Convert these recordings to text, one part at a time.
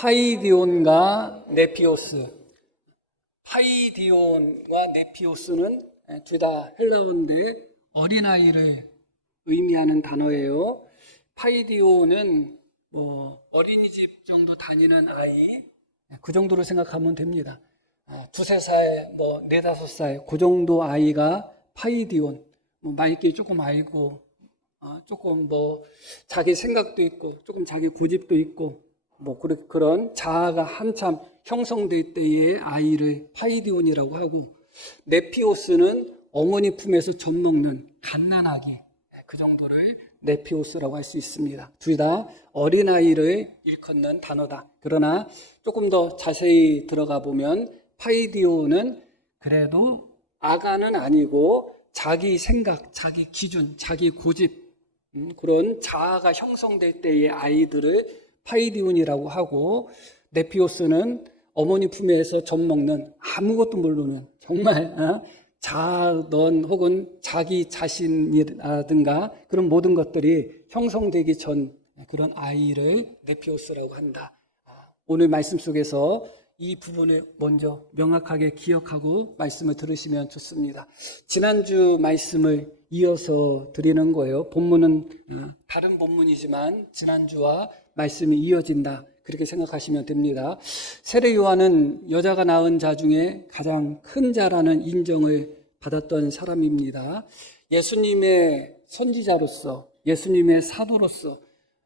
파이디온과 네피오스. 파이디온과 네피오스는 둘 다 헬라어인데 어린아이를 의미하는 단어예요. 파이디온은 어린이집 정도 다니는 아이, 그 정도로 생각하면 됩니다. 두세 살, 네다섯 살, 그 정도 아이가 파이디온. 말귀 조금 알고, 조금 자기 생각도 있고, 조금 자기 고집도 있고, 그런 자아가 한참 형성될 때의 아이를 파이디온이라고 하고, 네피오스는 어머니 품에서 젖먹는 갓난아기, 그 정도를 네피오스라고 할 수 있습니다. 둘 다 어린아이를 일컫는 단어다. 그러나 조금 더 자세히 들어가 보면 파이디오는 그래도 아가는 아니고 자기 생각, 자기 기준, 자기 고집, 그런 자아가 형성될 때의 아이들을 파이디온이라고 하고, 네피오스는 어머니 품에서 젖먹는 아무것도 모르는 정말 자아론 혹은 자기 자신이라든가 그런 모든 것들이 형성되기 전 그런 아이를 네피오스라고 한다. 오늘 말씀 속에서 이 부분을 먼저 명확하게 기억하고 말씀을 들으시면 좋습니다. 지난주 말씀을 이어서 드리는 거예요. 본문은 다른 본문이지만 지난주와 말씀이 이어진다, 그렇게 생각하시면 됩니다. 세례 요한은 여자가 낳은 자 중에 가장 큰 자라는 인정을 받았던 사람입니다. 예수님의 선지자로서, 예수님의 사도로서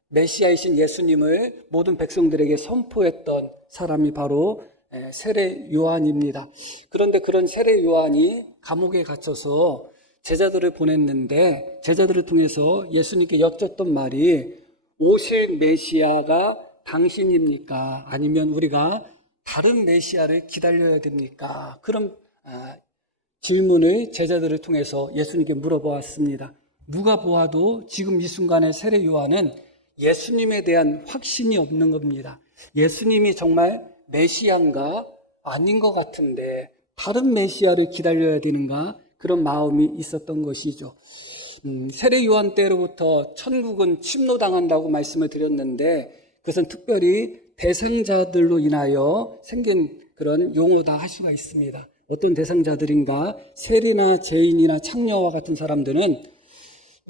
메시아이신 예수님을 모든 백성들에게 선포했던 사람이 바로 세례 요한입니다. 그런데 그런 세례 요한이 감옥에 갇혀서 제자들을 보냈는데, 제자들을 통해서 예수님께 여쭸던 말이 오실 메시아가 당신입니까? 아니면 우리가 다른 메시아를 기다려야 됩니까? 그런 질문을 제자들을 통해서 예수님께 물어보았습니다. 누가 보아도 지금 이 순간에 세례 요한은 예수님에 대한 확신이 없는 겁니다. 예수님이 정말 메시아인가? 아닌 것 같은데 다른 메시아를 기다려야 되는가? 그런 마음이 있었던 것이죠. 세례 요한 때로부터 천국은 침노당한다고 말씀을 드렸는데, 그것은 특별히 대상자들로 인하여 생긴 그런 용어다 할 수가 있습니다. 어떤 대상자들인가? 세리나 죄인이나 창녀와 같은 사람들은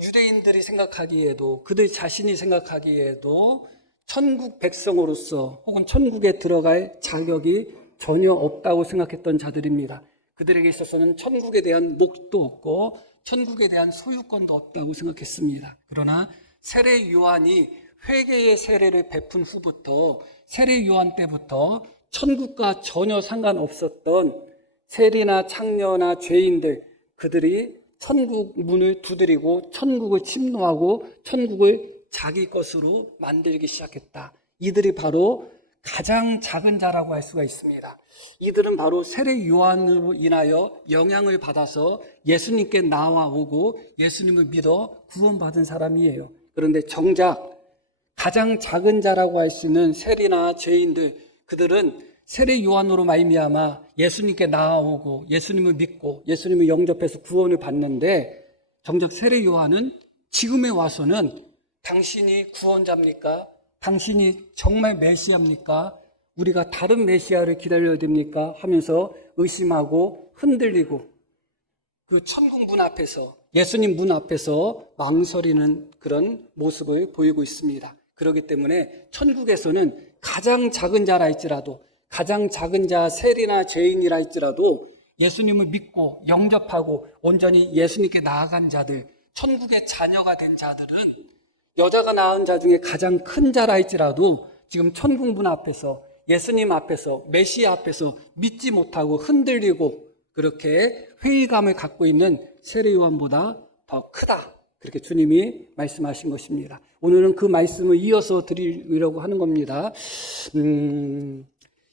유대인들이 생각하기에도, 그들 자신이 생각하기에도 천국 백성으로서 혹은 천국에 들어갈 자격이 전혀 없다고 생각했던 자들입니다. 그들에게 있어서는 천국에 대한 목도 없고 천국에 대한 소유권도 없다고 생각했습니다. 그러나 세례 요한이 회개의 세례를 베푼 후부터, 세례 요한 때부터 천국과 전혀 상관없었던 세리나 창녀나 죄인들, 그들이 천국 문을 두드리고 천국을 침노하고 천국을 자기 것으로 만들기 시작했다. 이들이 바로 가장 작은 자라고 할 수가 있습니다. 이들은 바로 세례 요한으로 인하여 영향을 받아서 예수님께 나와오고 예수님을 믿어 구원받은 사람이에요. 그런데 정작 가장 작은 자라고 할 수 있는 세리나 죄인들, 그들은 세례 요한으로 말미암아 예수님께 나아오고 예수님을 믿고 예수님을 영접해서 구원을 받는데, 정작 세례 요한은 지금에 와서는 당신이 구원자입니까? 당신이 정말 메시아입니까? 우리가 다른 메시아를 기다려야 됩니까? 하면서 의심하고 흔들리고 그 천국 문 앞에서, 예수님 문 앞에서 망설이는 그런 모습을 보이고 있습니다. 그렇기 때문에 천국에서는 가장 작은 자라 할지라도, 가장 작은 자 세리나 죄인이라 할지라도 예수님을 믿고 영접하고 온전히 예수님께 나아간 자들, 천국의 자녀가 된 자들은 여자가 낳은 자 중에 가장 큰 자라 할지라도 지금 천국 문 앞에서, 예수님 앞에서, 메시아 앞에서 믿지 못하고 흔들리고 그렇게 회의감을 갖고 있는 세례 요한보다 더 크다, 그렇게 주님이 말씀하신 것입니다. 오늘은 그 말씀을 이어서 드리려고 하는 겁니다.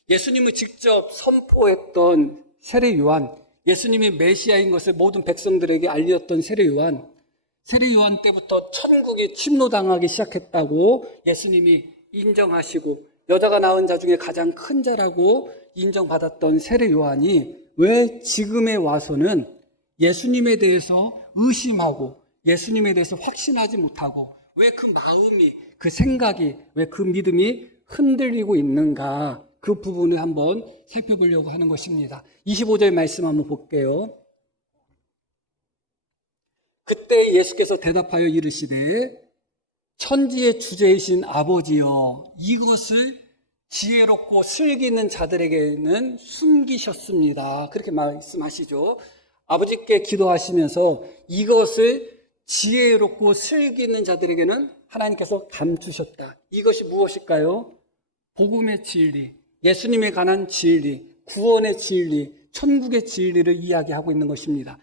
예수님을 직접 선포했던 세례 요한, 예수님이 메시아인 것을 모든 백성들에게 알렸던 세례 요한, 세례 요한 때부터 천국이 침노당하기 시작했다고 예수님이 인정하시고 여자가 낳은 자 중에 가장 큰 자라고 인정받았던 세례 요한이 왜 지금에 와서는 예수님에 대해서 의심하고 예수님에 대해서 확신하지 못하고, 왜 그 마음이, 그 생각이, 왜 그 믿음이 흔들리고 있는가, 그 부분을 한번 살펴보려고 하는 것입니다. 25절 말씀 한번 볼게요. 그때 예수께서 대답하여 이르시되 천지의 주제이신 아버지여, 이것을 지혜롭고 슬기 있는 자들에게는 숨기셨습니다. 그렇게 말씀하시죠. 아버지께 기도하시면서 이것을 지혜롭고 슬기 있는 자들에게는 하나님께서 감추셨다. 이것이 무엇일까요? 복음의 진리, 예수님에 관한 진리, 구원의 진리, 천국의 진리를 이야기하고 있는 것입니다.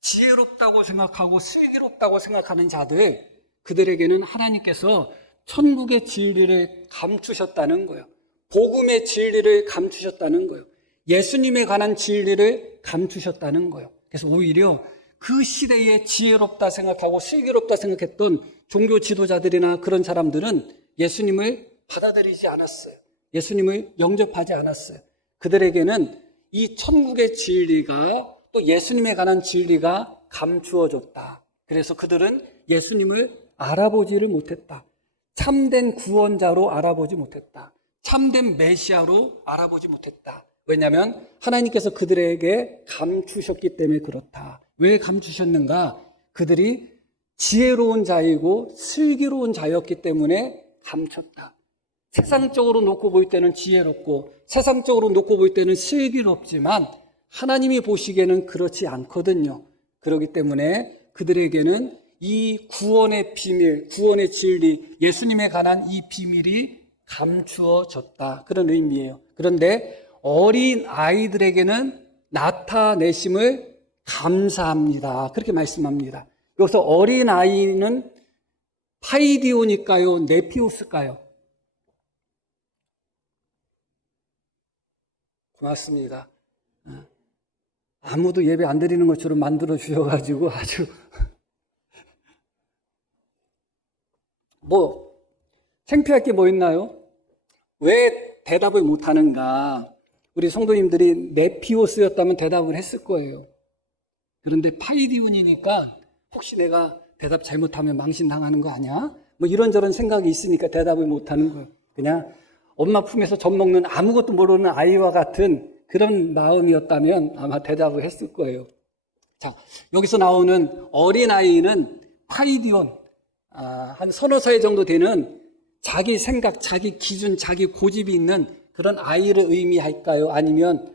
지혜롭다고 생각하고 슬기롭다고 생각하는 자들, 그들에게는 하나님께서 천국의 진리를 감추셨다는 거예요. 복음의 진리를 감추셨다는 거예요. 예수님에 관한 진리를 감추셨다는 거예요. 그래서 오히려 그 시대에 지혜롭다 생각하고 슬기롭다 생각했던 종교 지도자들이나 그런 사람들은 예수님을 받아들이지 않았어요. 예수님을 영접하지 않았어요. 그들에게는 이 천국의 진리가, 또 예수님에 관한 진리가 감추어졌다. 그래서 그들은 예수님을 알아보지를 못했다. 참된 구원자로 알아보지 못했다. 참된 메시아로 알아보지 못했다. 왜냐하면 하나님께서 그들에게 감추셨기 때문에 그렇다. 왜 감추셨는가? 그들이 지혜로운 자이고 슬기로운 자였기 때문에 감췄다. 세상적으로 놓고 볼 때는 지혜롭고 세상적으로 놓고 볼 때는 슬기롭지만 하나님이 보시기에는 그렇지 않거든요. 그렇기 때문에 그들에게는 이 구원의 비밀, 구원의 진리, 예수님에 관한 이 비밀이 감추어졌다. 그런 의미예요. 그런데 어린 아이들에게는 나타내심을 감사합니다. 그렇게 말씀합니다. 여기서 어린 아이는 파이디오니까요, 네피오스일까요? 고맙습니다. 아무도 예배 안 드리는 것처럼 만들어 주셔가지고 아주 창피할 게 뭐 있나요? 왜 대답을 못하는가? 우리 성도님들이 네피오스였다면 대답을 했을 거예요. 그런데 파이디온이니까 혹시 내가 대답 잘못하면 망신당하는 거 아니야? 이런저런 생각이 있으니까 대답을 못하는 거예요. 그냥 엄마 품에서 젖 먹는 아무것도 모르는 아이와 같은 그런 마음이었다면 아마 대답을 했을 거예요. 자, 여기서 나오는 어린아이는 파이디온, 한 서너 살 정도 되는 자기 생각, 자기 기준, 자기 고집이 있는 그런 아이를 의미할까요? 아니면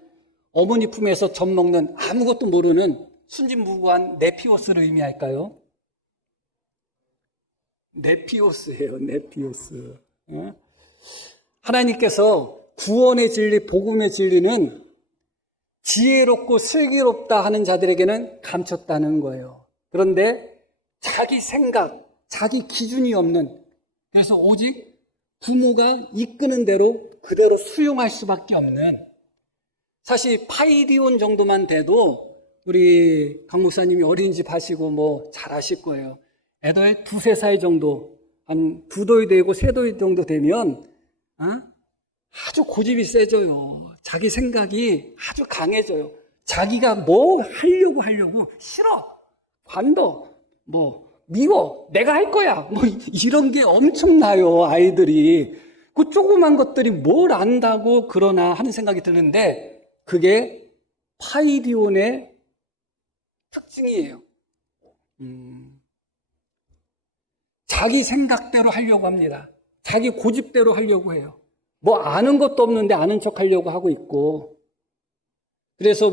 어머니 품에서 젖 먹는 아무것도 모르는 순진무구한 네피오스를 의미할까요? 네피오스예요, 네피오스. 하나님께서 구원의 진리, 복음의 진리는 지혜롭고 슬기롭다 하는 자들에게는 감췄다는 거예요. 그런데 자기 생각, 자기 기준이 없는, 그래서 오직 부모가 이끄는 대로 그대로 수용할 수밖에 없는, 사실 파이디온 정도만 돼도 우리 강 목사님이 어린이집 하시고 잘 아실 거예요. 애들 2-3살 정도, 한 2돌 되고 3돌 정도 되면 아주 고집이 세져요. 자기 생각이 아주 강해져요. 자기가 뭐 하려고 싫어, 관둬, 미워, 내가 할 거야, 이런 게 엄청나요. 아이들이 그 조그만 것들이 뭘 안다고 그러나 하는 생각이 드는데, 그게 파이디온의 특징이에요. 자기 생각대로 하려고 합니다. 자기 고집대로 하려고 해요. 아는 것도 없는데 아는 척 하려고 하고 있고, 그래서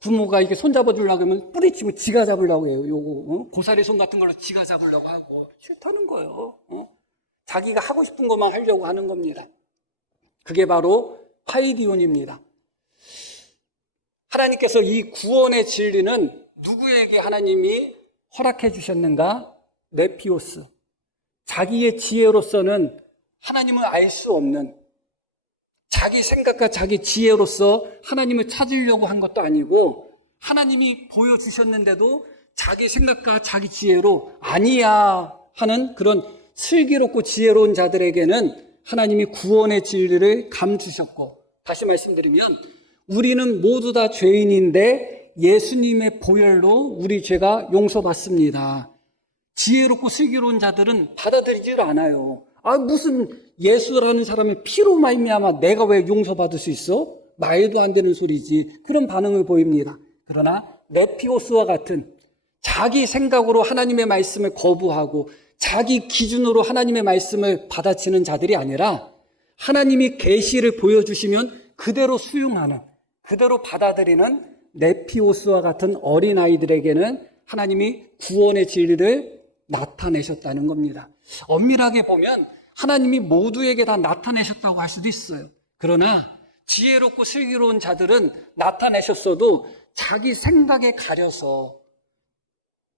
부모가 이렇게 손잡아 주려고 하면 뿌리치고 지가 잡으려고 해요. 요거, 고사리 손 같은 걸로 지가 잡으려고 하고, 싫다는 거예요. 자기가 하고 싶은 것만 하려고 하는 겁니다. 그게 바로 파이디온입니다. 하나님께서 이 구원의 진리는 누구에게 하나님이 허락해 주셨는가? 네피오스. 자기의 지혜로서는 하나님을 알 수 없는, 자기 생각과 자기 지혜로서 하나님을 찾으려고 한 것도 아니고, 하나님이 보여주셨는데도 자기 생각과 자기 지혜로 아니야 하는 그런 슬기롭고 지혜로운 자들에게는 하나님이 구원의 진리를 감추셨고, 다시 말씀드리면 우리는 모두 다 죄인인데 예수님의 보혈로 우리 죄가 용서받습니다. 지혜롭고 슬기로운 자들은 받아들이질 않아요. 무슨 예수라는 사람의 피로 말미암아 내가 왜 용서받을 수 있어? 말도 안 되는 소리지. 그런 반응을 보입니다. 그러나 네피오스와 같은 자기 생각으로 하나님의 말씀을 거부하고 자기 기준으로 하나님의 말씀을 받아치는 자들이 아니라 하나님이 계시를 보여주시면 그대로 수용하는, 그대로 받아들이는 네피오스와 같은 어린아이들에게는 하나님이 구원의 진리를 나타내셨다는 겁니다. 엄밀하게 보면 하나님이 모두에게 다 나타내셨다고 할 수도 있어요. 그러나 지혜롭고 슬기로운 자들은 나타내셨어도 자기 생각에 가려서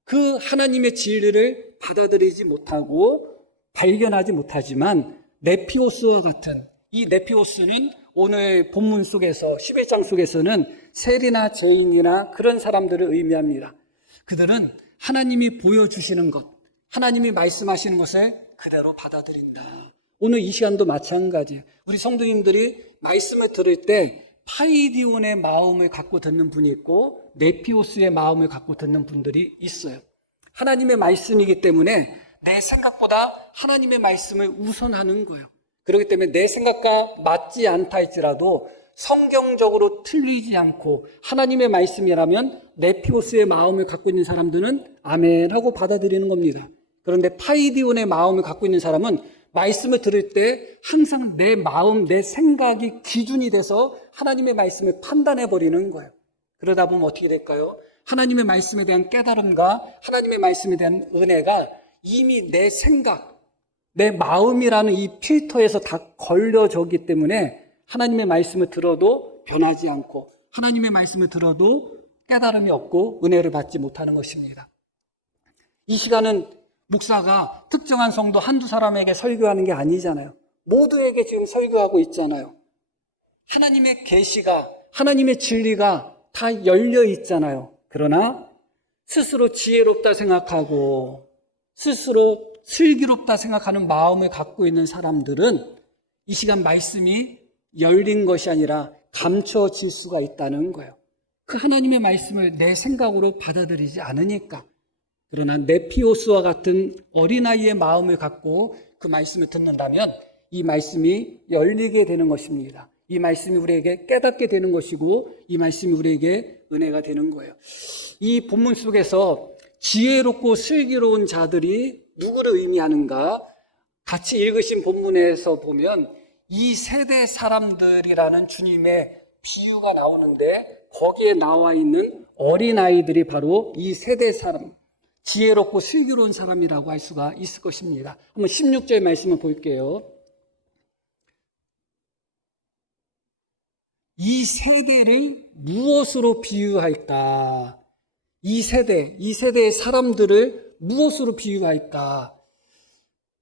그 하나님의 진리를 받아들이지 못하고 발견하지 못하지만 네피오스와 같은 이 네피오스는 오늘 본문 속에서 11장 속에서는 세리나 죄인이나 그런 사람들을 의미합니다. 그들은 하나님이 보여주시는 것, 하나님이 말씀하시는 것을 그대로 받아들인다. 오늘 이 시간도 마찬가지예요. 우리 성도님들이 말씀을 들을 때 파이디온의 마음을 갖고 듣는 분이 있고 네피오스의 마음을 갖고 듣는 분들이 있어요. 하나님의 말씀이기 때문에 내 생각보다 하나님의 말씀을 우선하는 거예요. 그렇기 때문에 내 생각과 맞지 않다 할지라도 성경적으로 틀리지 않고 하나님의 말씀이라면 네피오스의 마음을 갖고 있는 사람들은 아멘 하고 받아들이는 겁니다. 그런데 파이디온의 마음을 갖고 있는 사람은 말씀을 들을 때 항상 내 마음, 내 생각이 기준이 돼서 하나님의 말씀을 판단해 버리는 거예요. 그러다 보면 어떻게 될까요? 하나님의 말씀에 대한 깨달음과 하나님의 말씀에 대한 은혜가 이미 내 생각, 내 마음이라는 이 필터에서 다 걸려졌기 때문에 하나님의 말씀을 들어도 변하지 않고 하나님의 말씀을 들어도 깨달음이 없고 은혜를 받지 못하는 것입니다. 이 시간은 목사가 특정한 성도 한두 사람에게 설교하는 게 아니잖아요. 모두에게 지금 설교하고 있잖아요. 하나님의 계시가, 하나님의 진리가 다 열려 있잖아요. 그러나 스스로 지혜롭다 생각하고 스스로 슬기롭다 생각하는 마음을 갖고 있는 사람들은 이 시간 말씀이 열린 것이 아니라 감춰질 수가 있다는 거예요. 그 하나님의 말씀을 내 생각으로 받아들이지 않으니까. 그러나 네피오스와 같은 어린아이의 마음을 갖고 그 말씀을 듣는다면 이 말씀이 열리게 되는 것입니다. 이 말씀이 우리에게 깨닫게 되는 것이고 이 말씀이 우리에게 은혜가 되는 거예요. 이 본문 속에서 지혜롭고 슬기로운 자들이 누구를 의미하는가? 같이 읽으신 본문에서 보면 이 세대 사람들이라는 주님의 비유가 나오는데 거기에 나와 있는 어린아이들이 바로 이 세대 사람, 지혜롭고 슬기로운 사람이라고 할 수가 있을 것입니다. 한번 16절 말씀을 볼게요. 이 세대를 무엇으로 비유할까? 이 세대의 사람들을 무엇으로 비유할까?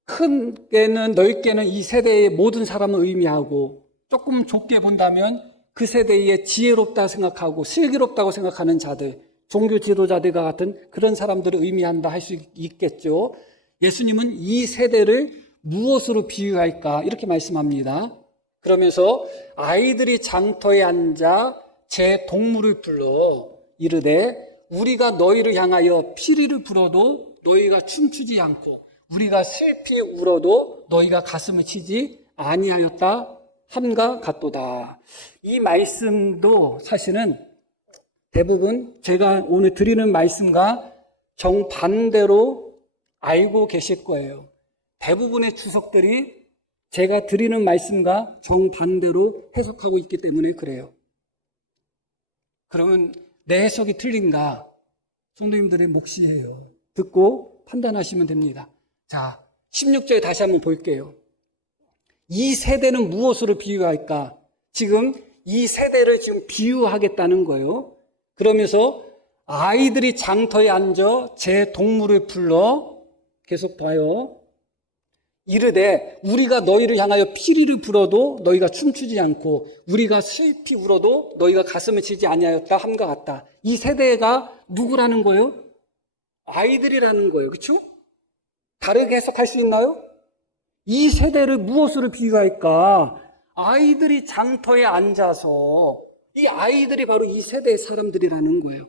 크게는 넓게는 이 세대의 모든 사람을 의미하고 조금 좁게 본다면 그 세대에 지혜롭다 생각하고 슬기롭다고 생각하는 자들, 종교 지도자들과 같은 그런 사람들을 의미한다 할 수 있겠죠. 예수님은 이 세대를 무엇으로 비유할까? 이렇게 말씀합니다. 그러면서 아이들이 장터에 앉아 제 동물을 불러 이르되 우리가 너희를 향하여 피리를 불어도 너희가 춤추지 않고 우리가 슬피 울어도 너희가 가슴을 치지 아니하였다 함과 같도다. 이 말씀도 사실은 대부분 제가 오늘 드리는 말씀과 정반대로 알고 계실 거예요. 대부분의 주석들이 제가 드리는 말씀과 정반대로 해석하고 있기 때문에 그래요. 그러면 내 해석이 틀린가? 성도님들의 몫이에요. 듣고 판단하시면 됩니다. 자, 16절 다시 한번 볼게요. 이 세대는 무엇으로 비유할까? 지금 이 세대를 지금 비유하겠다는 거예요. 그러면서 아이들이 장터에 앉아 제 동물을 불러 계속 봐요. 이르되 우리가 너희를 향하여 피리를 불어도 너희가 춤추지 않고 우리가 슬피 울어도 너희가 가슴을 치지 아니하였다 함과 같다. 이 세대가 누구라는 거예요? 아이들이라는 거예요. 그렇죠? 다르게 해석할 수 있나요? 이 세대를 무엇으로 비유할까? 아이들이 장터에 앉아서 이 아이들이 바로 이 세대의 사람들이라는 거예요.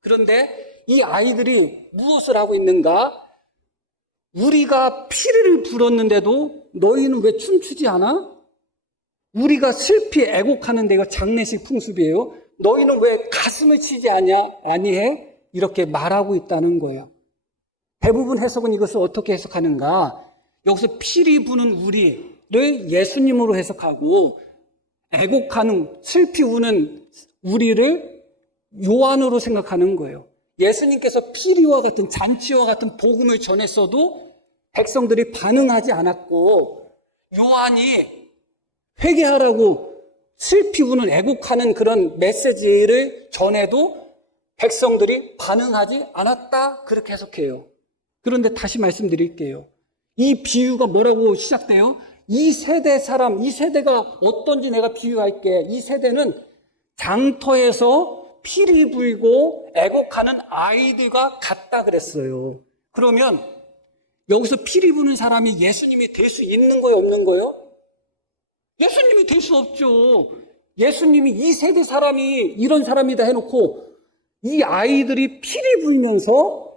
그런데 이 아이들이 무엇을 하고 있는가? 우리가 피리를 불었는데도 너희는 왜 춤추지 않아? 우리가 슬피 애곡하는 데가 장례식 풍습이에요. 너희는 왜 가슴을 치지 아니해? 이렇게 말하고 있다는 거예요. 대부분 해석은 이것을 어떻게 해석하는가? 여기서 피리 부는 우리를 예수님으로 해석하고 애곡하는 슬피 우는 우리를 요한으로 생각하는 거예요. 예수님께서 피리와 같은 잔치와 같은 복음을 전했어도 백성들이 반응하지 않았고 요한이 회개하라고 슬피 우는 애곡하는 그런 메시지를 전해도 백성들이 반응하지 않았다 그렇게 해석해요. 그런데 다시 말씀드릴게요. 이 비유가 뭐라고 시작돼요? 이 세대 사람, 이 세대가 어떤지 내가 비유할게. 이 세대는 장터에서 피리 불고 애곡하는 아이들과 같다 그랬어요. 그러면 여기서 피리 부는 사람이 예수님이 될 수 있는 거예요, 없는 거예요? 예수님이 될 수 없죠. 예수님이 이 세대 사람이 이런 사람이다 해놓고 이 아이들이 피리 불면서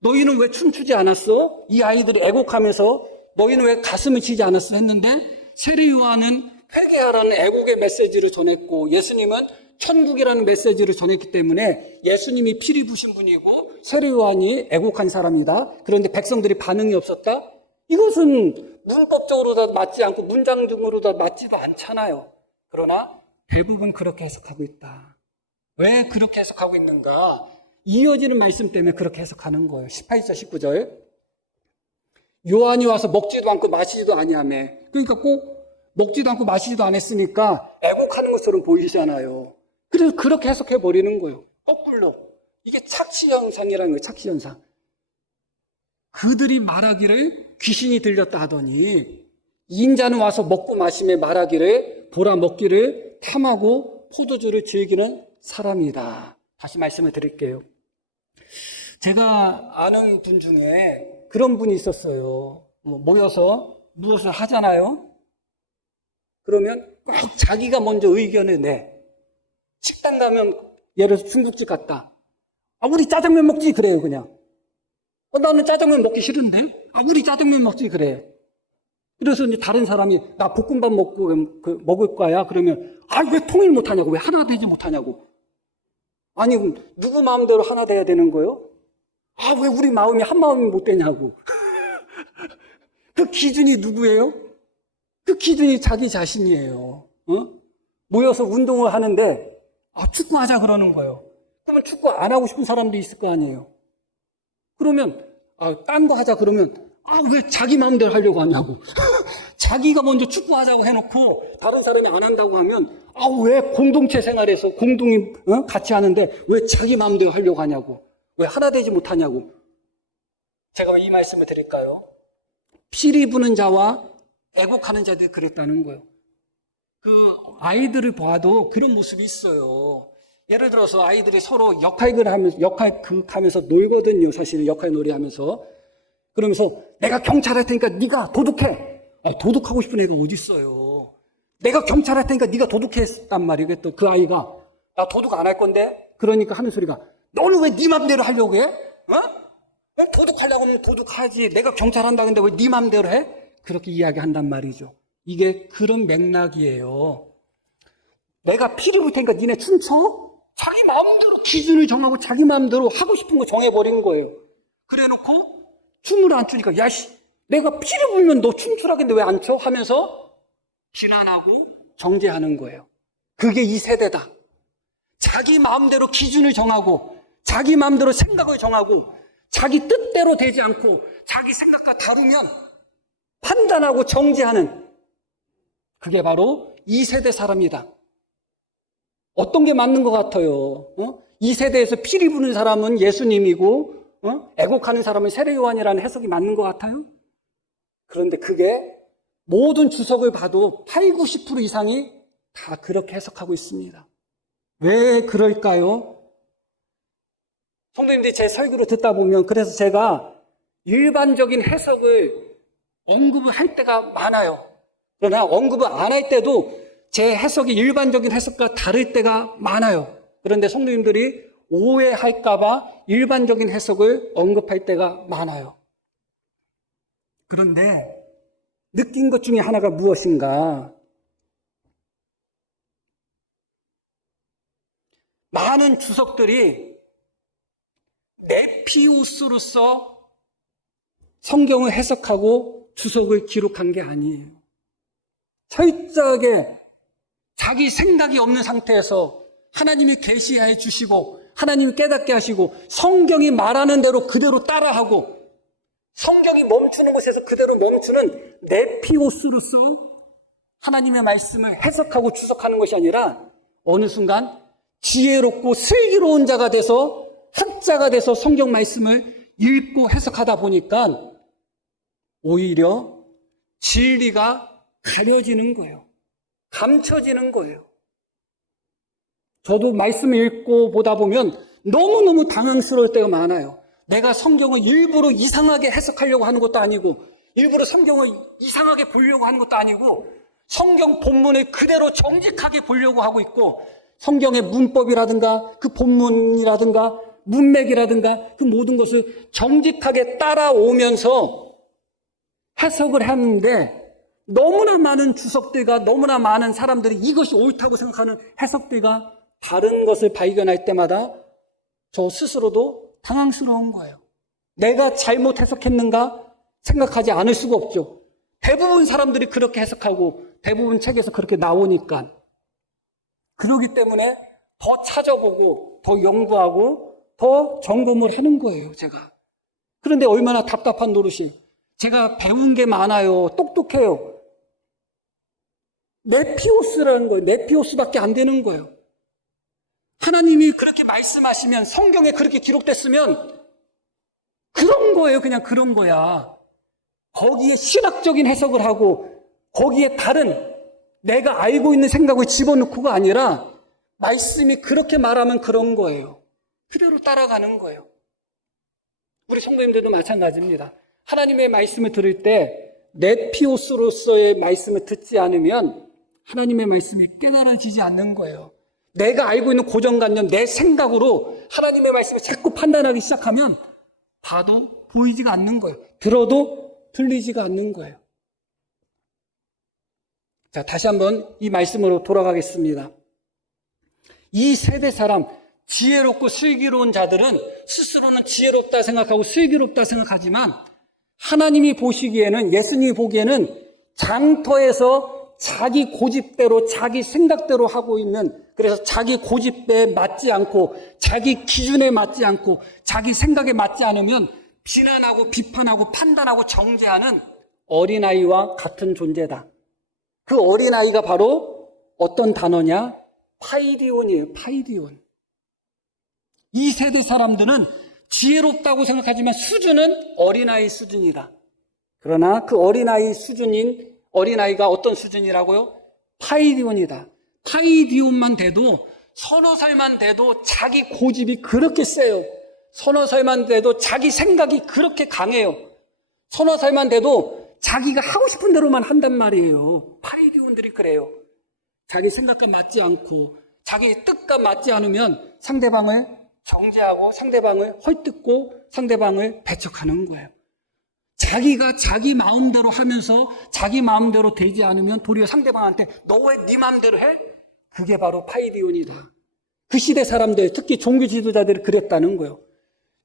너희는 왜 춤추지 않았어? 이 아이들이 애곡하면서 너희는 왜 가슴을 치지 않았어? 했는데 세례 요한은 회개하라는 애곡의 메시지를 전했고 예수님은 천국이라는 메시지를 전했기 때문에 예수님이 피리 부신 분이고 세례 요한이 애곡한 사람이다. 그런데 백성들이 반응이 없었다? 이것은 문법적으로 다 맞지 않고 문장적으로 다 맞지도 않잖아요. 그러나 대부분 그렇게 해석하고 있다. 왜 그렇게 해석하고 있는가? 이어지는 말씀 때문에 그렇게 해석하는 거예요. 18절, 19절. 요한이 와서 먹지도 않고 마시지도 아니하며. 그러니까 꼭 먹지도 않고 마시지도 않았으니까 애곡하는 것처럼 보이잖아요. 그래서 그렇게 해석해 버리는 거예요. 거꾸로. 이게 착시현상이라는 거예요. 착시현상. 그들이 말하기를 귀신이 들렸다 하더니 인자는 와서 먹고 마시며 말하기를 보라 먹기를 탐하고 포도주를 즐기는 사람이다. 다시 말씀을 드릴게요. 제가 아는 분 중에 그런 분이 있었어요. 모여서 무엇을 하잖아요. 그러면 꼭 자기가 먼저 의견을 내. 식당 가면 예를 들어서 중국집 갔다. 우리 짜장면 먹지 그래요 그냥. 나는 짜장면 먹기 싫은데? 우리 짜장면 먹지 그래. 그래서 이제 다른 사람이 나 볶음밥 먹을 거야. 그러면 왜 통일 못하냐고, 왜 하나 되지 못하냐고. 아니 누구 마음대로 하나 돼야 되는 거예요? 왜 우리 마음이 한 마음이 못 되냐고. 그 기준이 누구예요? 그 기준이 자기 자신이에요. 모여서 운동을 하는데 축구하자 그러는 거예요. 그러면 축구 안 하고 싶은 사람도 있을 거 아니에요. 그러면 딴 거 하자 그러면 왜 자기 마음대로 하려고 하냐고. 자기가 먼저 축구하자고 해놓고 다른 사람이 안 한다고 하면 왜 공동체 생활에서 공동이 같이 하는데 왜 자기 마음대로 하려고 하냐고. 왜 하나 되지 못하냐고. 제가 왜 이 말씀을 드릴까요? 피리 부는 자와 애곡하는 자들이 그랬다는 거예요. 그 아이들을 봐도 그런 모습이 있어요. 예를 들어서 아이들이 서로 역할극하면서 놀거든요. 사실 역할놀이 하면서. 그러면서 내가 경찰 할 테니까 네가 도둑해. 도둑하고 싶은 애가 어디 있어요. 내가 경찰 할 테니까 네가 도둑해 했단 말이에요. 그랬더니 그 아이가 나 도둑 안 할 건데. 그러니까 하는 소리가 너는 왜 네 맘대로 하려고 해? 도둑하려고 하면 도둑하지. 내가 경찰 한다는데 왜 네 맘대로 해? 그렇게 이야기한단 말이죠. 이게 그런 맥락이에요. 내가 피리 불 테니까 니네 춤춰? 자기 마음대로 기준을 정하고 자기 마음대로 하고 싶은 거 정해버린 거예요. 그래놓고 춤을 안 추니까 내가 피리 불면 너 춤추라겠는데 왜 안 춰? 하면서 비난하고 정죄하는 거예요. 그게 이 세대다. 자기 마음대로 기준을 정하고 자기 마음대로 생각을 정하고 자기 뜻대로 되지 않고 자기 생각과 다르면 판단하고 정죄하는 그게 바로 이 세대 사람이다. 어떤 게 맞는 것 같아요? 이 세대에서 피리 부는 사람은 예수님이고 애곡하는 사람은 세례 요한이라는 해석이 맞는 것 같아요? 그런데 그게 모든 주석을 봐도 8, 90% 이상이 다 그렇게 해석하고 있습니다. 왜 그럴까요? 성도님들이 제 설교를 듣다 보면 그래서 제가 일반적인 해석을 언급을 할 때가 많아요. 그러나 언급을 안 할 때도 제 해석이 일반적인 해석과 다를 때가 많아요. 그런데 성도님들이 오해할까봐 일반적인 해석을 언급할 때가 많아요. 그런데 느낀 것 중에 하나가 무엇인가? 많은 주석들이 네피우스로서 성경을 해석하고 주석을 기록한 게 아니에요. 철저하게 자기 생각이 없는 상태에서 하나님이 계시해 주시고 하나님이 깨닫게 하시고 성경이 말하는 대로 그대로 따라하고 성경이 멈추는 곳에서 그대로 멈추는 네피우스로서 하나님의 말씀을 해석하고 주석하는 것이 아니라 어느 순간 지혜롭고 슬기로운 자가 돼서 학자가 돼서 성경 말씀을 읽고 해석하다 보니까 오히려 진리가 가려지는 거예요. 감춰지는 거예요. 저도 말씀을 읽고 보다 보면 너무너무 당황스러울 때가 많아요. 내가 성경을 일부러 이상하게 해석하려고 하는 것도 아니고 일부러 성경을 이상하게 보려고 하는 것도 아니고 성경 본문을 그대로 정직하게 보려고 하고 있고 성경의 문법이라든가 그 본문이라든가 문맥이라든가 그 모든 것을 정직하게 따라오면서 해석을 하는데 너무나 많은 주석들과 너무나 많은 사람들이 이것이 옳다고 생각하는 해석들과 다른 것을 발견할 때마다 저 스스로도 당황스러운 거예요. 내가 잘못 해석했는가 생각하지 않을 수가 없죠. 대부분 사람들이 그렇게 해석하고 대부분 책에서 그렇게 나오니까. 그러기 때문에 더 찾아보고 더 연구하고 더 점검을 하는 거예요, 제가. 그런데 얼마나 답답한 노릇이. 제가 배운 게 많아요. 똑똑해요. 네피오스라는 거예요. 네피오스밖에 안 되는 거예요. 하나님이 그렇게 말씀하시면 성경에 그렇게 기록됐으면 그런 거예요. 그냥 그런 거야. 거기에 신학적인 해석을 하고 거기에 다른 내가 알고 있는 생각을 집어넣고가 아니라 말씀이 그렇게 말하면 그런 거예요. 그대로 따라가는 거예요. 우리 성도님들도 마찬가지입니다. 하나님의 말씀을 들을 때 네피오스로서의 말씀을 듣지 않으면 하나님의 말씀이 깨달아지지 않는 거예요. 내가 알고 있는 고정관념, 내 생각으로 하나님의 말씀을 자꾸 판단하기 시작하면 봐도 보이지가 않는 거예요. 들어도 들리지가 않는 거예요. 자, 다시 한번 이 말씀으로 돌아가겠습니다. 이 세대 사람, 지혜롭고 슬기로운 자들은 스스로는 지혜롭다 생각하고 슬기롭다 생각하지만 하나님이 보시기에는, 예수님이 보기에는 장터에서 자기 고집대로 자기 생각대로 하고 있는, 그래서 자기 고집에 맞지 않고 자기 기준에 맞지 않고 자기 생각에 맞지 않으면 비난하고 비판하고 판단하고 정죄하는 어린아이와 같은 존재다. 그 어린아이가 바로 어떤 단어냐? 파이디온이에요. 파이디온. 이 세대 사람들은 지혜롭다고 생각하지만 수준은 어린아이 수준이다. 그러나 그 어린아이 수준인 어린아이가 어떤 수준이라고요? 파이디온이다. 파이디온만 돼도 서너 살만 돼도 자기 고집이 그렇게 세요. 서너 살만 돼도 자기 생각이 그렇게 강해요. 서너 살만 돼도 자기가 하고 싶은 대로만 한단 말이에요. 파이디온들이 그래요. 자기 생각과 맞지 않고 자기 뜻과 맞지 않으면 상대방을 정죄하고 상대방을 헐뜯고 상대방을 배척하는 거예요. 자기가 자기 마음대로 하면서 자기 마음대로 되지 않으면 도리어 상대방한테 너 왜 네 마음대로 해? 그게 바로 파이디온이다. 그 시대 사람들, 특히 종교 지도자들이 그랬다는 거예요.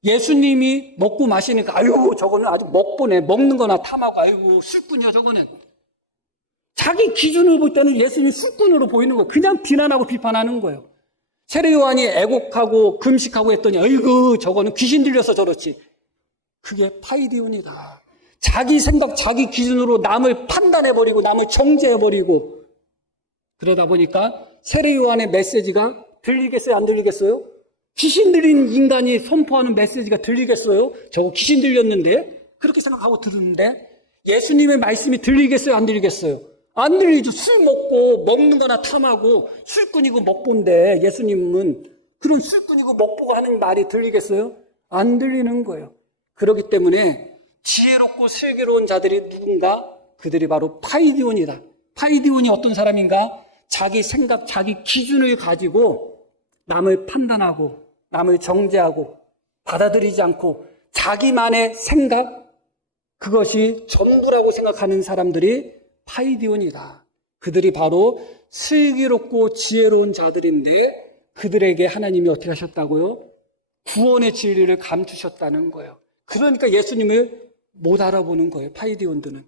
예수님이 먹고 마시니까 아이고 저거는 아주 먹보네, 먹는 거나 탐하고 아이고 술꾼이야 저거는. 자기 기준으로 볼 때는 예수님이 술꾼으로 보이는 거예요. 그냥 비난하고 비판하는 거예요. 세례 요한이 애곡하고 금식하고 했더니 아이고 저거는 귀신 들려서 저렇지. 그게 파이디온이다. 자기 생각, 자기 기준으로 남을 판단해버리고 남을 정죄해버리고 그러다 보니까 세례 요한의 메시지가 들리겠어요? 안 들리겠어요? 귀신 들린 인간이 선포하는 메시지가 들리겠어요? 저거 귀신 들렸는데? 그렇게 생각하고 들었는데 예수님의 말씀이 들리겠어요? 안 들리겠어요? 안 들리죠. 술 먹고 먹는 거나 탐하고 술꾼이고 먹보인데 예수님은 그런 술꾼이고 먹보고 하는 말이 들리겠어요? 안 들리는 거예요. 그렇기 때문에 지혜롭고 슬기로운 자들이 누군가? 그들이 바로 파이디온이다. 파이디온이 어떤 사람인가? 자기 생각, 자기 기준을 가지고 남을 판단하고 남을 정죄하고 받아들이지 않고 자기만의 생각, 그것이 전부라고 생각하는 사람들이 파이디온이다. 그들이 바로 슬기롭고 지혜로운 자들인데 그들에게 하나님이 어떻게 하셨다고요? 구원의 진리를 감추셨다는 거예요. 그러니까 예수님을 못 알아보는 거예요. 파이디온들은.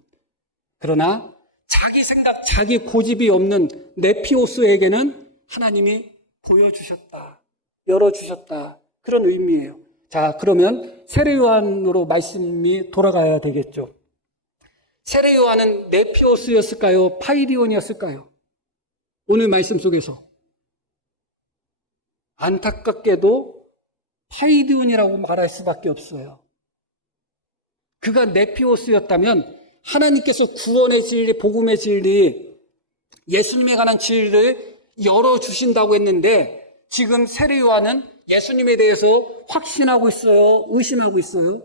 그러나 자기 생각, 자기 고집이 없는 네피오스에게는 하나님이 보여주셨다. 열어주셨다. 그런 의미예요. 자, 그러면 세례 요한으로 말씀이 돌아가야 되겠죠. 세례 요한은 네피오스였을까요? 파이디온이었을까요? 오늘 말씀 속에서 안타깝게도 파이디온이라고 말할 수밖에 없어요. 그가 네피오스였다면 하나님께서 구원의 진리, 복음의 진리, 예수님에 관한 진리를 열어주신다고 했는데 지금 세례 요한은 예수님에 대해서 확신하고 있어요? 의심하고 있어요?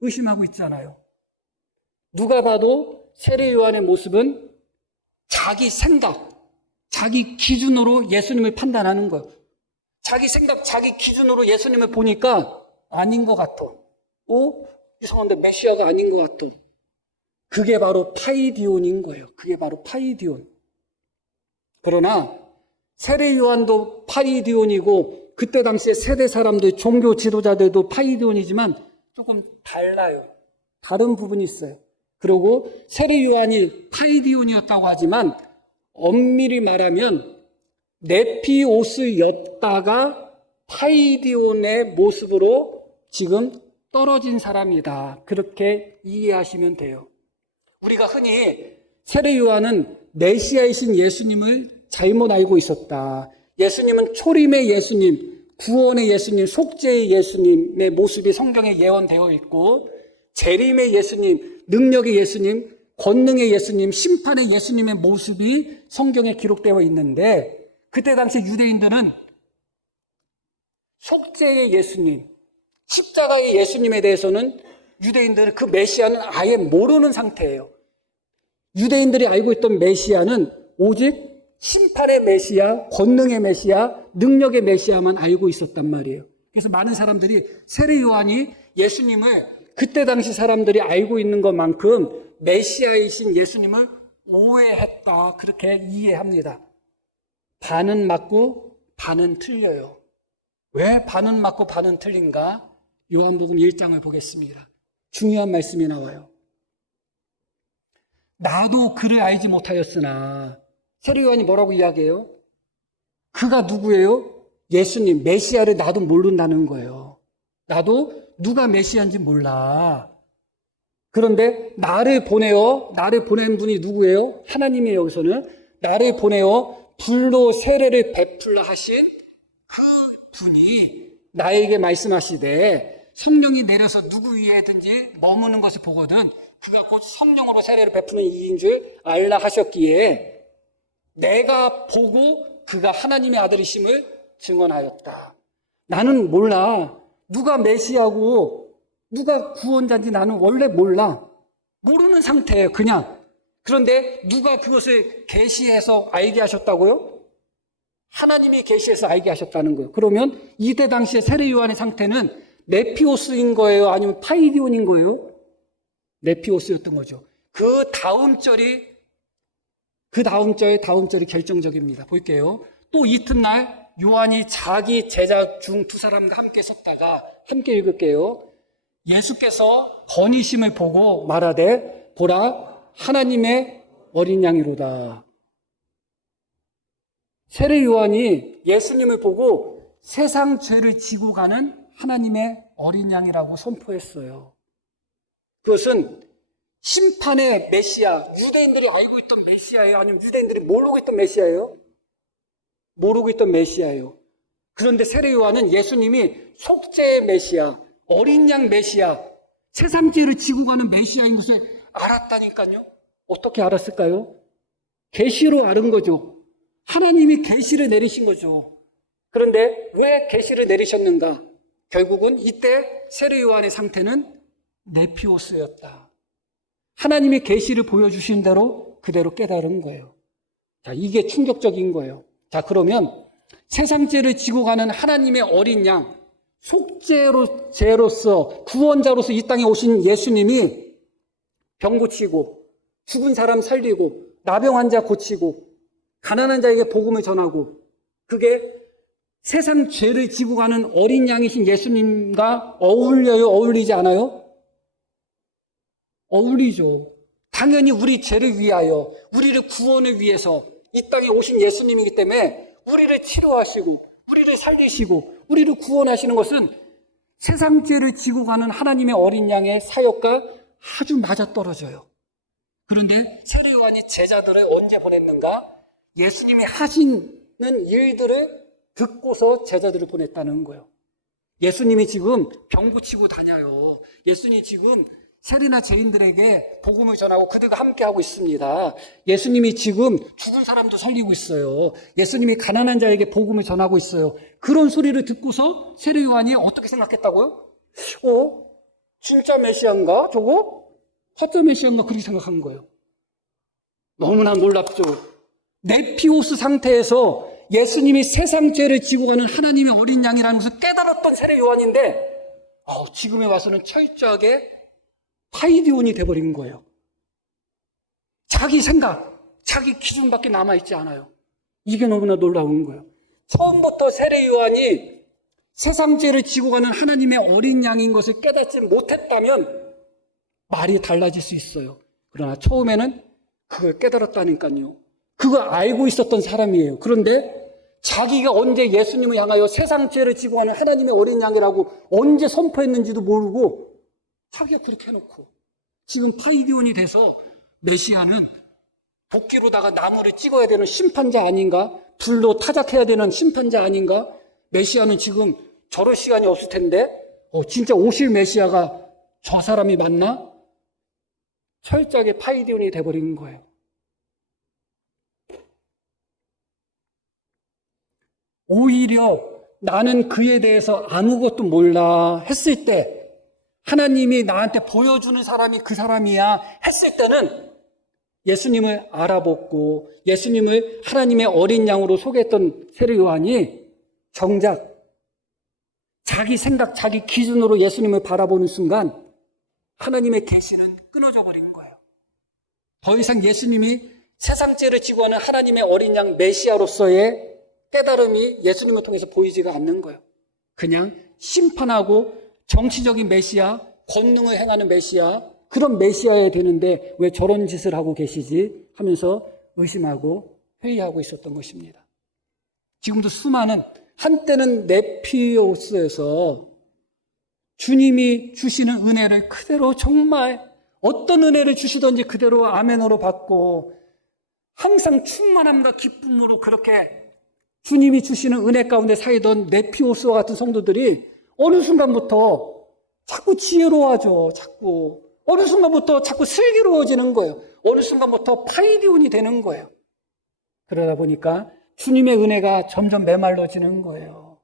의심하고 있잖아요. 누가 봐도 세례 요한의 모습은 자기 생각, 자기 기준으로 예수님을 판단하는 거예요. 자기 생각, 자기 기준으로 예수님을 보니까 아닌 것 같아. 이상한데 메시아가 아닌 것 같아. 그게 바로 파이디온인 거예요. 그게 바로 파이디온. 그러나 세례 요한도 파이디온이고 그때 당시에 세대 사람들, 종교 지도자들도 파이디온이지만 조금 달라요. 다른 부분이 있어요. 그리고 세례 요한이 파이디온이었다고 하지만 엄밀히 말하면 네피오스였다가 파이디온의 모습으로 지금 떨어진 사람이다. 그렇게 이해하시면 돼요. 우리가 흔히 세례 요한은 메시아이신 예수님을 잘못 알고 있었다. 예수님은 초림의 예수님, 구원의 예수님, 속죄의 예수님의 모습이 성경에 예언되어 있고 재림의 예수님, 능력의 예수님, 권능의 예수님, 심판의 예수님의 모습이 성경에 기록되어 있는데 그때 당시 유대인들은 속죄의 예수님, 십자가의 예수님에 대해서는 유대인들은 그 메시아는 아예 모르는 상태예요. 유대인들이 알고 있던 메시아는 오직 심판의 메시아, 권능의 메시아, 능력의 메시아만 알고 있었단 말이에요. 그래서 많은 사람들이 세례 요한이 예수님을 그때 당시 사람들이 알고 있는 것만큼 메시아이신 예수님을 오해했다. 그렇게 이해합니다. 반은 맞고 반은 틀려요. 왜 반은 맞고 반은 틀린가? 요한복음 1장을 보겠습니다. 중요한 말씀이 나와요. 나도 그를 알지 못하였으나 세례 요한이 뭐라고 이야기해요? 그가 누구예요? 예수님, 메시아를 나도 모른다는 거예요. 나도 누가 메시아인지 몰라. 그런데 나를 보낸 분이 누구예요? 하나님이에요. 여기서는 나를 보내어 불로 세례를 베풀라 하신 그 분이 나에게 말씀하시되 성령이 내려서 누구 위에든지 머무는 것을 보거든 그가 곧 성령으로 세례를 베푸는 이인 줄 알라 하셨기에 내가 보고 그가 하나님의 아들이심을 증언하였다. 나는 몰라. 누가 메시아고 누가 구원자인지 나는 원래 몰라. 모르는 상태예요. 그냥. 그런데 누가 그것을 계시해서 알게 하셨다고요? 하나님이 계시해서 알게 하셨다는 거예요. 그러면 이때 당시에 세례 요한의 상태는 네피오스인 거예요? 아니면 파이디온인 거예요? 네피오스였던 거죠. 그 다음 절이 결정적입니다. 볼게요. 또 이튿날 요한이 자기 제자 중 두 사람과 함께 섰다가 함께 읽을게요. 예수께서 건의심을 보고 말하되 보라 하나님의 어린 양이로다. 세례 요한이 예수님을 보고 세상 죄를 지고 가는 하나님의 어린 양이라고 선포했어요. 그것은 심판의 메시아, 유대인들이 알고 있던 메시아예요? 아니면 유대인들이 모르고 있던 메시아예요? 모르고 있던 메시아예요. 그런데 세례 요한은 예수님이 속죄의 메시아, 어린 양 메시아, 세상 죄를 지고 가는 메시아인 것을 알았다니까요. 어떻게 알았을까요? 계시로 알은 거죠. 하나님이 계시를 내리신 거죠. 그런데 왜 계시를 내리셨는가? 결국은 이때 세례 요한의 상태는 네피오스였다. 하나님이 계시를 보여주신 대로 그대로 깨달은 거예요. 자, 이게 충격적인 거예요. 자, 그러면 세상 죄를 지고 가는 하나님의 어린 양, 속죄로서 구원자로서 이 땅에 오신 예수님이 병 고치고 죽은 사람 살리고 나병 환자 고치고 가난한 자에게 복음을 전하고, 그게 세상 죄를 지고 가는 어린 양이신 예수님과 어울려요? 어울리지 않아요? 어울리죠. 당연히 우리 죄를 위하여, 우리를 구원을 위해서 이 땅에 오신 예수님이기 때문에 우리를 치료하시고 우리를 살리시고 우리를 구원하시는 것은 세상 죄를 지고 가는 하나님의 어린 양의 사역과 아주 맞아떨어져요. 그런데 세례 요한이 제자들을 언제 보냈는가? 예수님이 하시는 일들을 듣고서 제자들을 보냈다는 거예요. 예수님이 지금 병 고치고 다녀요. 예수님이 지금 세리나 죄인들에게 복음을 전하고 그들과 함께하고 있습니다. 예수님이 지금 죽은 사람도 살리고 있어요. 예수님이 가난한 자에게 복음을 전하고 있어요. 그런 소리를 듣고서 세례 요한이 어떻게 생각했다고요? 진짜 메시아인가? 저거? 가짜 메시아인가? 그렇게 생각한 거예요. 너무나 놀랍죠. 네피오스 상태에서 예수님이 세상 죄를 지고 가는 하나님의 어린 양이라는 것을 깨달았던 세례 요한인데, 지금에 와서는 철저하게 파이디온이 돼버린 거예요. 자기 생각, 자기 기준밖에 남아있지 않아요. 이게 너무나 놀라운 거예요. 처음부터 세례 요한이 세상 죄를 지고 가는 하나님의 어린 양인 것을 깨닫지 못했다면 말이 달라질 수 있어요. 그러나 처음에는 그걸 깨달았다니까요. 그걸 알고 있었던 사람이에요. 그런데 자기가 언제 예수님을 향하여 세상 죄를 지고 가는 하나님의 어린 양이라고 언제 선포했는지도 모르고 자기가 그렇게 해놓고 지금 파이디온이 돼서 메시아는 도끼로다가 나무를 찍어야 되는 심판자 아닌가? 불로 타작해야 되는 심판자 아닌가? 메시아는 지금 저럴 시간이 없을 텐데 진짜 오실 메시아가 저 사람이 맞나? 철저하게 파이디온이 돼버린 거예요. 오히려 나는 그에 대해서 아무것도 몰라 했을 때, 하나님이 나한테 보여주는 사람이 그 사람이야 했을 때는 예수님을 알아보고 예수님을 하나님의 어린 양으로 소개했던 세례 요한이 정작 자기 생각, 자기 기준으로 예수님을 바라보는 순간 하나님의 계시는 끊어져 버린 거예요. 더 이상 예수님이 세상 죄를 지고 하는 하나님의 어린 양 메시아로서의 깨달음이 예수님을 통해서 보이지가 않는 거예요. 그냥 심판하고 정치적인 메시아, 권능을 행하는 메시아, 그런 메시아에 되는데 왜 저런 짓을 하고 계시지 하면서 의심하고 회의하고 있었던 것입니다. 지금도 수많은, 한때는 네피오스에서 주님이 주시는 은혜를 그대로 정말 어떤 은혜를 주시든지 그대로 아멘으로 받고 항상 충만함과 기쁨으로 그렇게 주님이 주시는 은혜 가운데 살던 네피오스와 같은 성도들이 어느 순간부터 자꾸 지혜로워져. 자꾸 어느 순간부터 자꾸 슬기로워지는 거예요. 어느 순간부터 파이디온이 되는 거예요. 그러다 보니까 주님의 은혜가 점점 메말라지는 거예요.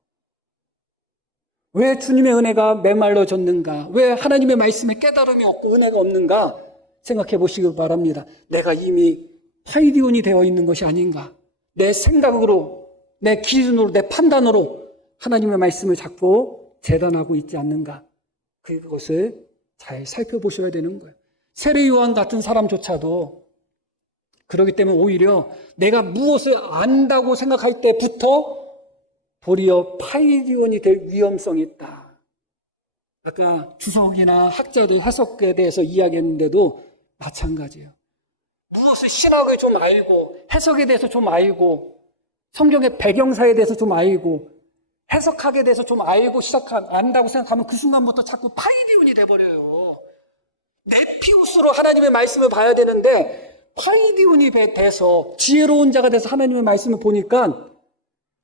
왜 주님의 은혜가 메말라졌는가? 왜 하나님의 말씀에 깨달음이 없고 은혜가 없는가? 생각해 보시기 바랍니다. 내가 이미 파이디온이 되어 있는 것이 아닌가? 내 생각으로, 내 기준으로, 내 판단으로 하나님의 말씀을 잡고 재단하고 있지 않는가? 그것을 잘 살펴보셔야 되는 거예요. 세례 요한 같은 사람조차도 그렇기 때문에 오히려 내가 무엇을 안다고 생각할 때부터 도리어 파이디온이 될 위험성이 있다. 아까 주석이나 학자들 해석에 대해서 이야기했는데도 마찬가지예요. 무엇을 신학을 좀 알고 해석에 대해서 좀 알고 성경의 배경사에 대해서 좀 알고 해석하게 돼서 좀 알고 안다고 생각하면 그 순간부터 자꾸 파이디온이 돼버려요. 네피우스로 하나님의 말씀을 봐야 되는데 파이디온이 돼서 지혜로운 자가 돼서 하나님의 말씀을 보니까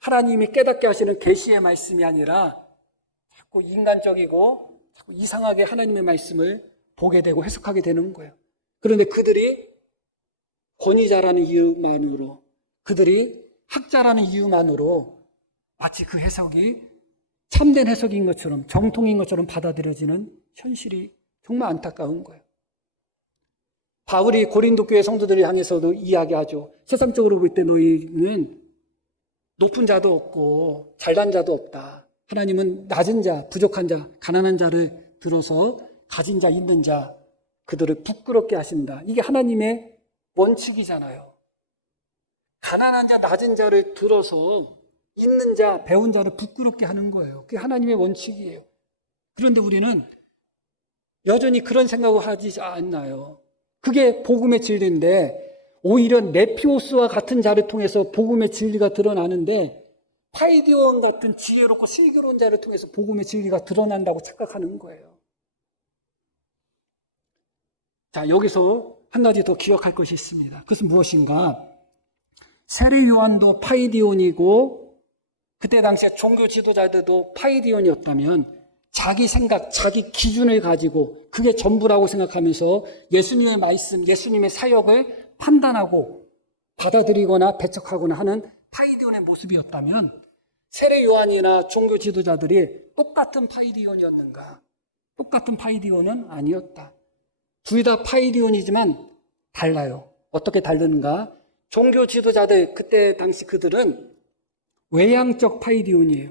하나님이 깨닫게 하시는 계시의 말씀이 아니라 자꾸 인간적이고 자꾸 이상하게 하나님의 말씀을 보게 되고 해석하게 되는 거예요. 그런데 그들이 권위자라는 이유만으로, 그들이 학자라는 이유만으로 마치 그 해석이 참된 해석인 것처럼, 정통인 것처럼 받아들여지는 현실이 정말 안타까운 거예요. 바울이 고린도 교회 성도들을 향해서도 이야기하죠. 세상적으로 볼 때 너희는 높은 자도 없고 잘난 자도 없다. 하나님은 낮은 자, 부족한 자, 가난한 자를 들어서 가진 자, 있는 자, 그들을 부끄럽게 하신다. 이게 하나님의 원칙이잖아요. 가난한 자, 낮은 자를 들어서 있는 자, 배운 자를 부끄럽게 하는 거예요. 그게 하나님의 원칙이에요. 그런데 우리는 여전히 그런 생각을 하지 않나요? 그게 복음의 진리인데 오히려 네피오스와 같은 자를 통해서 복음의 진리가 드러나는데 파이디온 같은 지혜롭고 슬기로운 자를 통해서 복음의 진리가 드러난다고 착각하는 거예요. 자, 여기서 한 가지 더 기억할 것이 있습니다. 그것은 무엇인가? 세례 요한도 파이디온이고 그때 당시에 종교 지도자들도 파이디온이었다면 자기 생각, 자기 기준을 가지고 그게 전부라고 생각하면서 예수님의 말씀, 예수님의 사역을 판단하고 받아들이거나 배척하거나 하는 파이디온의 모습이었다면 세례 요한이나 종교 지도자들이 똑같은 파이디온이었는가? 똑같은 파이디온은 아니었다. 둘 다 파이디온이지만 달라요. 어떻게 다르는가? 종교 지도자들, 그때 당시 그들은 외향적 파이디온이에요.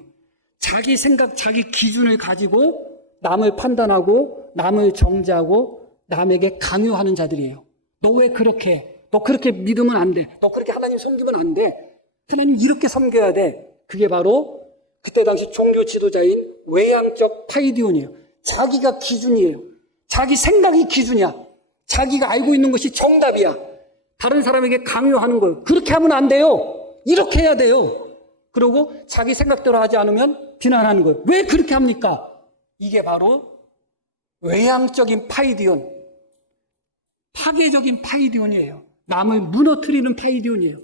자기 생각, 자기 기준을 가지고 남을 판단하고 남을 정죄하고 남에게 강요하는 자들이에요. 너 왜 그렇게 해? 너 그렇게 믿으면 안 돼. 너 그렇게 하나님 섬기면 안 돼. 하나님 이렇게 섬겨야 돼. 그게 바로 그때 당시 종교 지도자인 외향적 파이디온이에요. 자기가 기준이에요. 자기 생각이 기준이야. 자기가 알고 있는 것이 정답이야. 다른 사람에게 강요하는 거예요. 그렇게 하면 안 돼요. 이렇게 해야 돼요. 그리고 자기 생각대로 하지 않으면 비난하는 거예요. 왜 그렇게 합니까? 이게 바로 외향적인 파이디온, 파괴적인 파이디온이에요. 남을 무너뜨리는 파이디온이에요.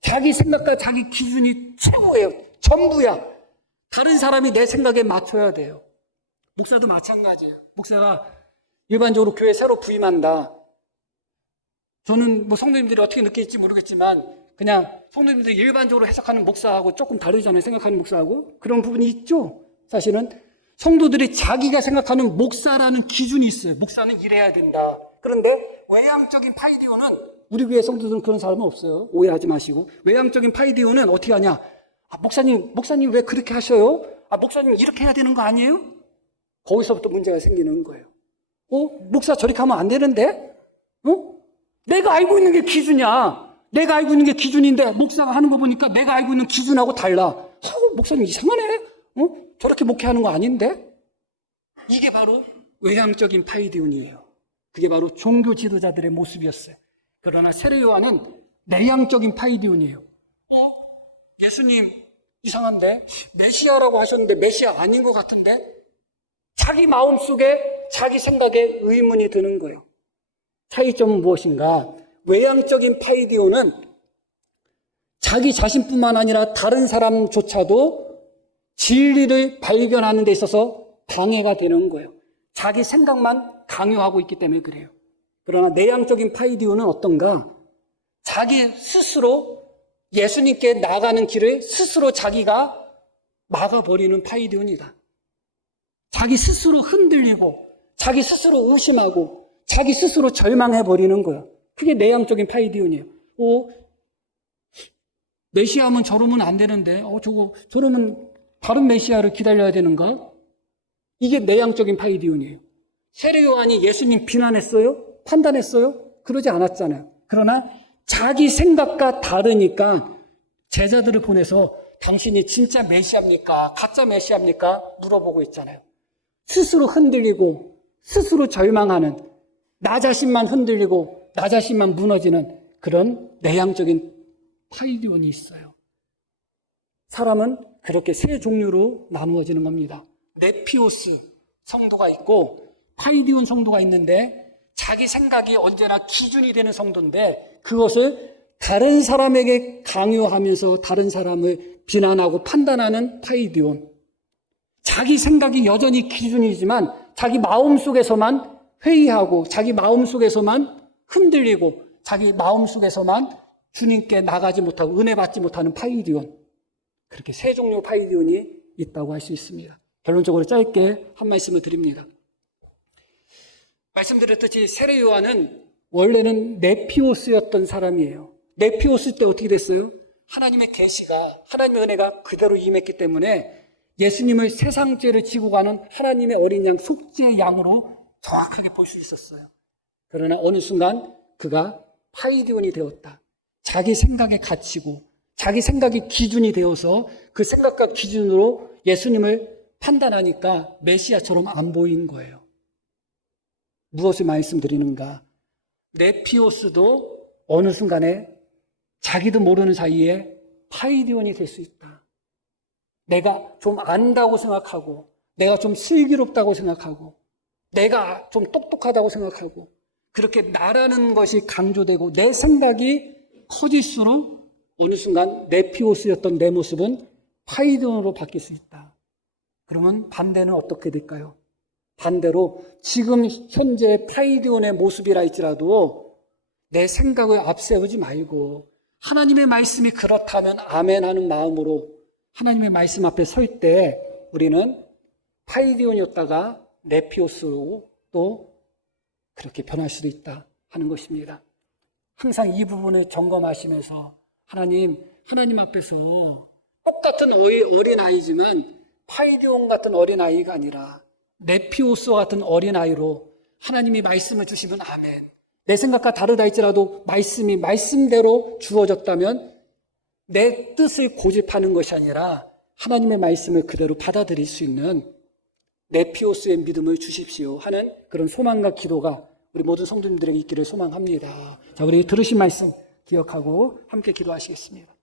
자기 생각과 자기 기준이 최고예요. 전부야. 다른 사람이 내 생각에 맞춰야 돼요. 목사도 마찬가지예요. 목사가 일반적으로 교회 새로 부임한다. 저는 뭐 성도님들이 어떻게 느낄지 모르겠지만 그냥 성도님들이 일반적으로 해석하는 목사하고 조금 다르잖아요. 생각하는 목사하고. 그런 부분이 있죠. 사실은 성도들이 자기가 생각하는 목사라는 기준이 있어요. 목사는 이래야 된다. 그런데 외향적인 파이디오는 우리 교회 성도들은 그런 사람은 없어요. 오해하지 마시고. 외향적인 파이디오는 어떻게 하냐? 목사님 왜 그렇게 하셔요? 목사님 이렇게 해야 되는 거 아니에요? 거기서부터 문제가 생기는 거예요. 목사 저렇게 하면 안 되는데? 내가 알고 있는 게 기준이야. 내가 알고 있는 게 기준인데 목사가 하는 거 보니까 내가 알고 있는 기준하고 달라. 목사님 이상하네? 저렇게 목회하는 거 아닌데? 이게 바로 외향적인 파이디온이에요. 그게 바로 종교 지도자들의 모습이었어요. 그러나 세례 요한은 내향적인 파이디온이에요. 예수님 이상한데? 메시아라고 하셨는데 메시아 아닌 것 같은데? 자기 마음속에 자기 생각에 의문이 드는 거예요. 차이점은 무엇인가? 외향적인 파이디오는 자기 자신뿐만 아니라 다른 사람조차도 진리를 발견하는 데 있어서 방해가 되는 거예요. 자기 생각만 강요하고 있기 때문에 그래요. 그러나 내향적인 파이디오는 어떤가? 자기 스스로 예수님께 나가는 길을 스스로 자기가 막아버리는 파이디온이다. 자기 스스로 흔들리고 자기 스스로 의심하고 자기 스스로 절망해버리는 거예요. 그게 내향적인 파이디온이에요. 메시아면 저러면 안 되는데, 저러면 다른 메시아를 기다려야 되는가? 이게 내향적인 파이디온이에요. 세례 요한이 예수님 비난했어요? 판단했어요? 그러지 않았잖아요. 그러나 자기 생각과 다르니까 제자들을 보내서 당신이 진짜 메시아입니까? 가짜 메시아입니까? 물어보고 있잖아요. 스스로 흔들리고 스스로 절망하는, 나 자신만 흔들리고 나 자신만 무너지는 그런 내향적인 파이디온이 있어요. 사람은 그렇게 세 종류로 나누어지는 겁니다. 네피오스 성도가 있고 파이디온 성도가 있는데 자기 생각이 언제나 기준이 되는 성도인데 그것을 다른 사람에게 강요하면서 다른 사람을 비난하고 판단하는 파이디온. 자기 생각이 여전히 기준이지만 자기 마음속에서만 회의하고 자기 마음속에서만 흔들리고 자기 마음속에서만 주님께 나가지 못하고 은혜 받지 못하는 파이디온. 그렇게 세 종류 파이디온이 있다고 할 수 있습니다. 결론적으로 짧게 한 말씀을 드립니다. 말씀드렸듯이 세례 요한은 원래는 네피오스였던 사람이에요. 네피오스 때 어떻게 됐어요? 하나님의 계시가, 하나님의 은혜가 그대로 임했기 때문에 예수님을 세상 죄를 지고 가는 하나님의 어린 양, 속죄의 양으로 정확하게 볼 수 있었어요. 그러나 어느 순간 그가 파이디온이 되었다. 자기 생각에 갇히고 자기 생각이 기준이 되어서 그 생각과 기준으로 예수님을 판단하니까 메시아처럼 안 보이는 거예요. 무엇을 말씀드리는가? 네피오스도 어느 순간에 자기도 모르는 사이에 파이디온이 될 수 있다. 내가 좀 안다고 생각하고, 내가 좀 슬기롭다고 생각하고, 내가 좀 똑똑하다고 생각하고, 그렇게 나라는 것이 강조되고 내 생각이 커질수록 어느 순간 네피오스였던 내 모습은 파이디온으로 바뀔 수 있다. 그러면 반대는 어떻게 될까요? 반대로 지금 현재 파이디온의 모습이라 할지라도 내 생각을 앞세우지 말고 하나님의 말씀이 그렇다면 아멘 하는 마음으로 하나님의 말씀 앞에 설 때 우리는 파이디온이었다가 네피오스로 또 그렇게 변할 수도 있다 하는 것입니다. 항상 이 부분을 점검하시면서 하나님 앞에서 똑같은 어린아이지만 파이디온 같은 어린아이가 아니라 네피오스와 같은 어린아이로 하나님이 말씀을 주시면 아멘. 내 생각과 다르다 할지라도 말씀이 말씀대로 주어졌다면 내 뜻을 고집하는 것이 아니라 하나님의 말씀을 그대로 받아들일 수 있는 네피오스의 믿음을 주십시오 하는 그런 소망과 기도가 우리 모든 성도님들에게 있기를 소망합니다. 자, 우리 들으신 말씀 기억하고 함께 기도하시겠습니다.